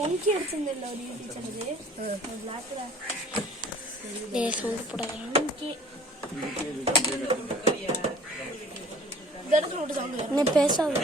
உனக்கு எடுத்துருந்தேன் ஒரு YouTube channel பிளாக்ல சவுண்ட் போடாத உனக்கு நீ பேசாத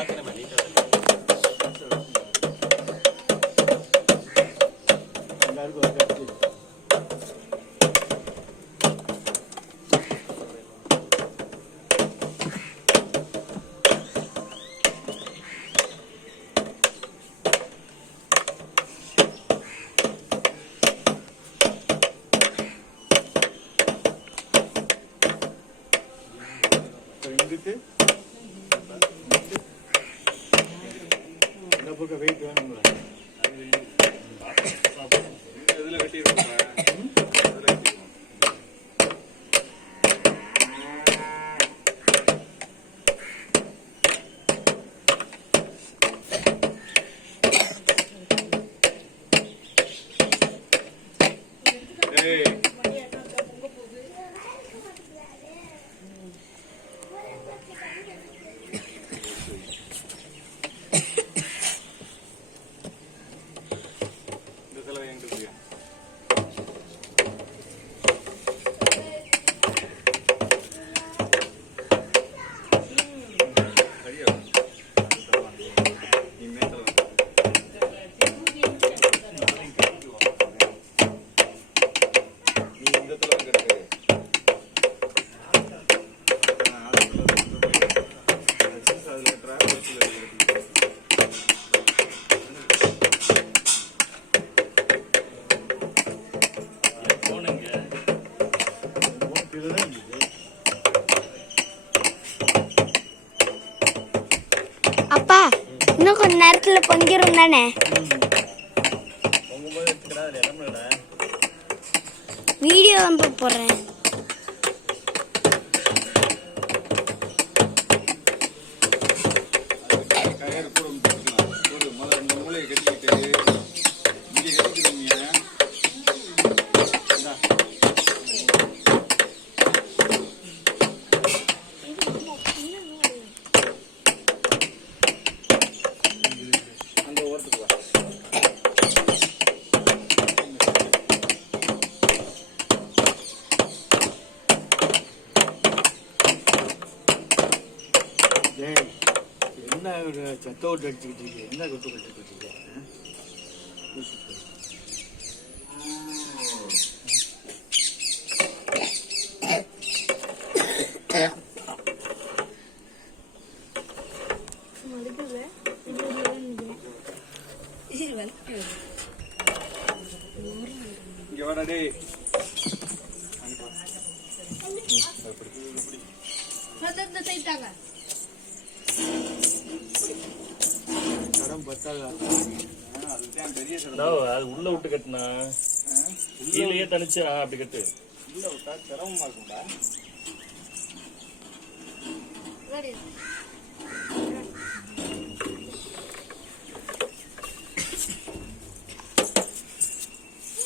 அப்பா இன்னும் கொஞ்ச நேரத்துல பொங்கிரும் தானே வீடியோ தான் போடுறேன் சத்தோட்டு அடிச்சுக்கிட்டு இருக்கு என்ன கொட்டு கட்டிட்டு இருக்கீங்க இங்க வாடா டேய் அது உள்ள விட்டு கட்டுனா கீழே தனிச்சு அப்படி கட்டு உள்ள விட்டா சிரமமா இருக்கும்டா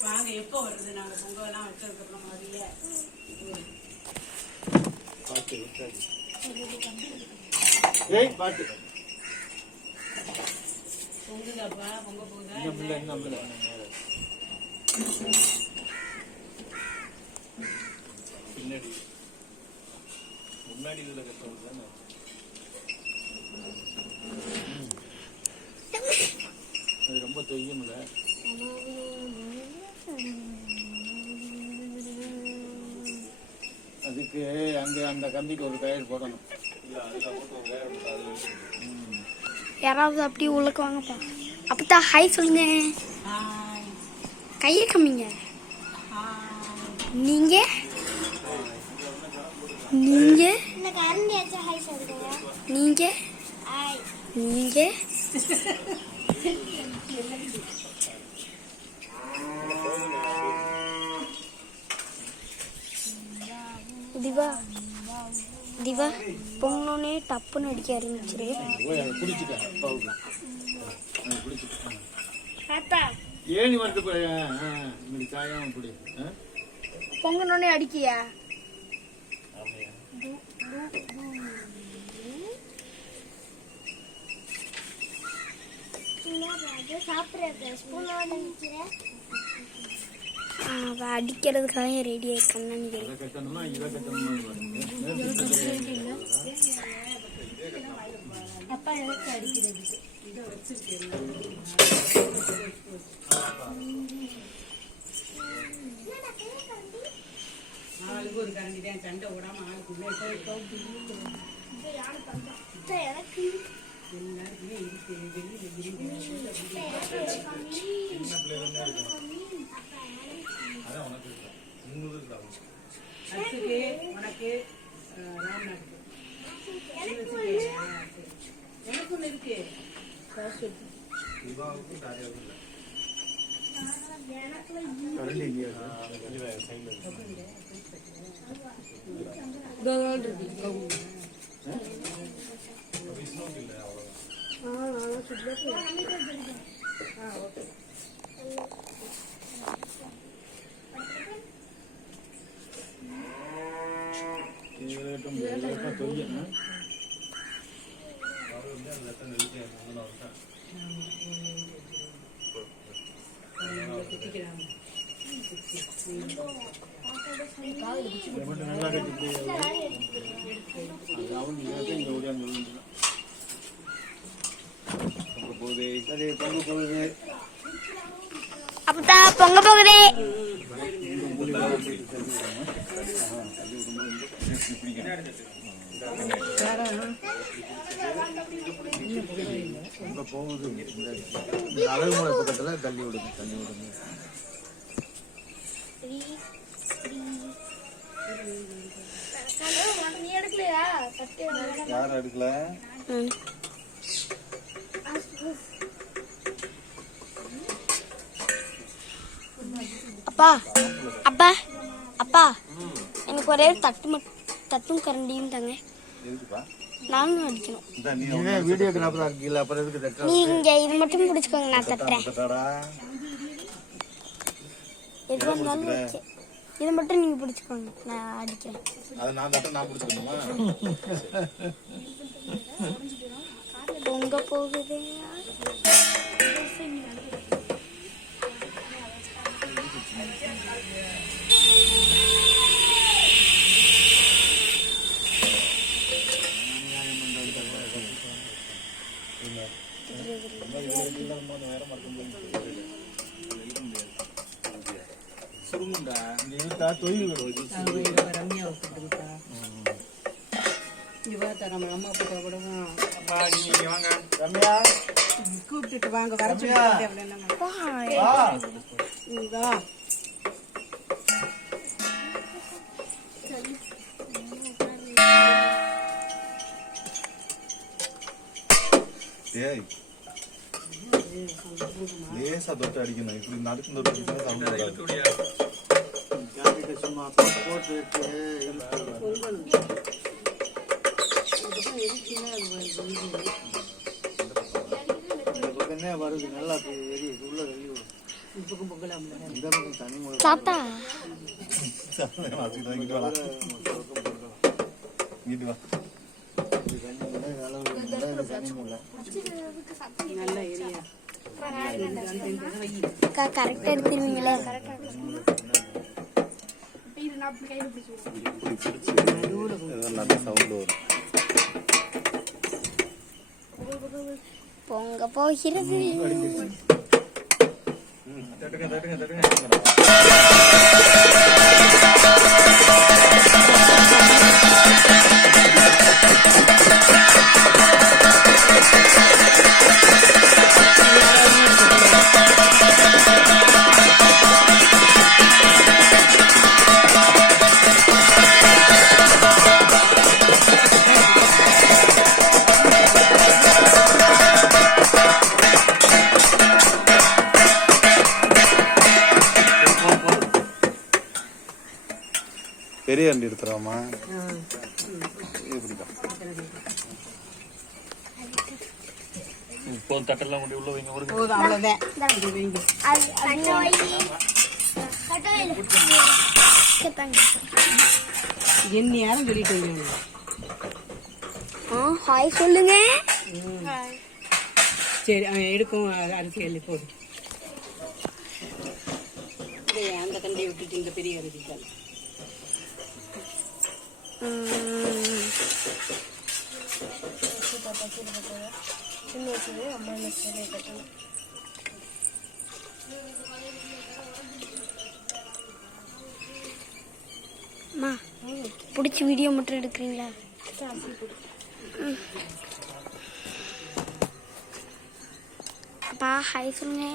வாங்க எப்போ வருது நாங்க பொங்கல் எல்லாம் வச்சிருக்கிறோம் மாதிரியே பாட்டு ஏய் பாட்டு பொங்குதாப்பா பொங்க போகுதா இன்னும் பின்னாடி முன்னாடி இதுல கட்டுறது தானே அது ரொம்ப தொய்யும்ல அதுக்கு அங்க அந்த கம்பிக்கு ஒரு கயிறு போடணும் யாராவது அப்படி உள்ளக்கு வாங்கப்பா அப்பதான் ஹாய் சொல்லுங்க கையை கம்மிங்க நீங்க நீங்க நீங்க நீங்க திவா திவா பொங்கனோடனே டப்புன்னு அடிக்க ஆரம்பிச்சிரு ஏனி வந்து காயம் பிடி பொங்கனோடனே அடிக்கியா அடிக்கிறதுக்காக ரெடி ஆயிருக்கான்னு இதை கட்டணுமா இதை கட்டணுமா அப்பா எனக்கு அடிக்கிறதுக்கு இதை வச்சிருக்கேன். ஆளுக்கு ஒரு கரண்டி தான், சண்டை விடாம ஆளுக்கு எல்லாருக்குமே இருக்கு. அச்சுக்கு உனக்கு ராம்நாத் எனக்கு ஒண்ணு இருக்கு. அப்பதான் பொங்க போகுதே. போகுது இந்த அழகு மலை பக்கத்துல தள்ளி விடுங்க தள்ளி விடுங்க. யாரும் எடுக்கல. அப்பா அப்பா அப்பா எனக்கு ஒரே தட்டும் கரண்டியும் தாங்க. நானும் அடிக்கணும். வீடியோகிராஃபரா இருக்கீங்களா? அப்புறம் எதுக்கு தட்டுற? நீங்க இது மட்டும் பிடிச்சுக்கோங்க, நான் தட்டுறேன். எது வந்தாலும் ஓகே. இது மட்டும் நீங்க பிடிச்சுக்கோங்க, நான் அடிக்கிறேன். அதை நான் தட்ட நான் பிடிச்சிக்கணுமா? பொங்க போகுது. கூப்பிட்டு வாங்க வர லேசா தொட்டு அடிக்கணும். இப்படி நடுக்கு தொட்டு சும்மா போட்டு வருது நல்லா உள்ள வெளியே தாத்தா கரெக்டா எடுத்துருவீங்களா? பொங்க போகிறது. பெரிய அண்டி எடுத்துறாமா? தட்டெல்லாம் கொண்டு உள்ள வைங்க. என்ன யாரும் சொல்லிட்டு ஹாய் சொல்லுங்க. சரி அவன் எடுக்கும் அரிசி அள்ளி போடு. அந்த கண்டையை விட்டுட்டு இந்த பெரிய அரிசி தான். சின்ன வயசுல அம்மா என்ன சேலை கட்டணும். அம்மா பிடிச்ச வீடியோ மட்டும் எடுக்கிறீங்களா? அப்பா ஹாய் சொல்லுங்க.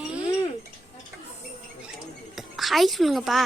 ஹாய் சொல்லுங்கப்பா.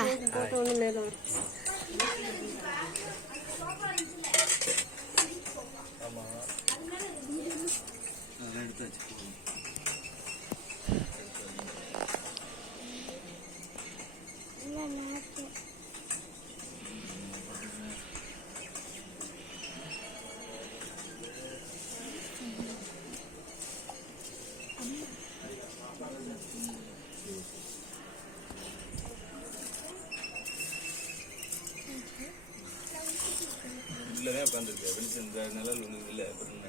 உள்ளதான் உட்காந்துருக்கு வெளிச்சம் இந்த நிழல் ஒன்று இல்லை. அப்புறம் என்ன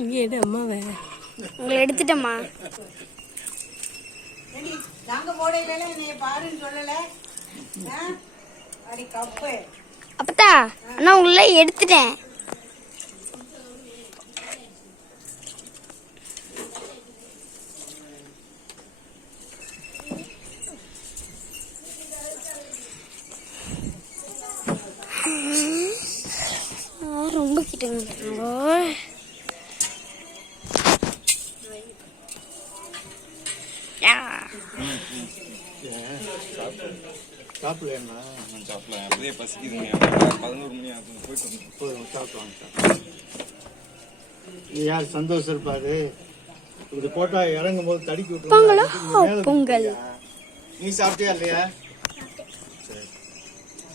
இங்கே எடு அம்மாவை. உங்களை எடுத்துட்டேம்மா. நாங்க போடையில என்னைய பாருன்னு சொல்லல. அடி கப்பு அப்பத்தா அண்ணா உங்களை எடுத்துட்டேன். ரொம்ப கிட்டங்க. சாப்பிடலன்னா சாப்பிடலாம். அப்படியே பசிக்குதுங்க. 11 மணி ஆகும். போயிட்டு போதும் சாப்பிடுவாங்க சார். இது யார் சந்தோஷம் இருப்பாரு? இது போட்டா இறங்கும் போது தடுக்கி விட்டுருவாங்க. பொங்கல். நீ சாப்பிட்டியா இல்லையா?